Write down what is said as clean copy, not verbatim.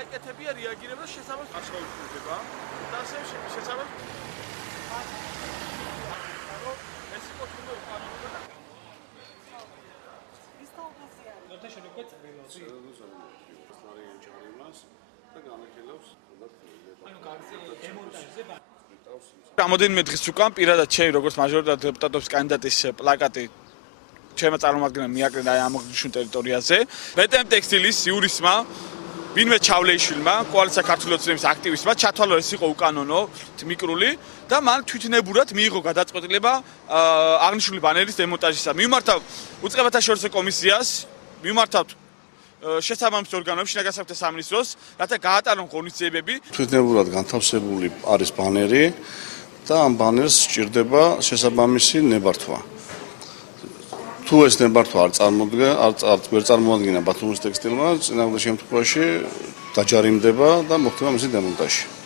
გაეკეთებია, რეაგირება და შესაბამისად გაშოიფურდება და ასე შესაბამისად ეს იყო თუნდაც უკანონო და რამოდენიმე დღის უკან პირადად ჩემი როგორც მაჟორიტარ დეპუტატობის კანდიდატის პლაკატი ჩემმა წარმომადგენლმა მიაკრა ამ აღნიშნულ ტერიტორიაზე. ბეტემ ტექსტილის იურისმა ვინმე ჩავლეიშვილმა, კოალიცია ქართული ოცნების აქტივისტმა ჩათვალა ეს იყო უკანონო, მიკრული და მან თვითნებურად მიიღო გადაწყვეტილება აღნიშნული ბანერის დემონტაჟისა. მივმართავ უწყებათა შორისო კომისიას, მივმართავ შესაბამის ორგანოებს, შინაგან საქმეთა სამინისტროს, რათა გაატარონ ღონისძიებები. თვითნებურად განთავსებული არის ბანერი და ამ ბანერს სჭირდება შესაბამისი ნებართვა. თუ ეს ნებართვა არ წარმოადგენა ბათუმის ტექსტილმა, წინააღმდეგ შემთხვევაში დაჯარიმდება და მოხდება მისი დემონტაჟი.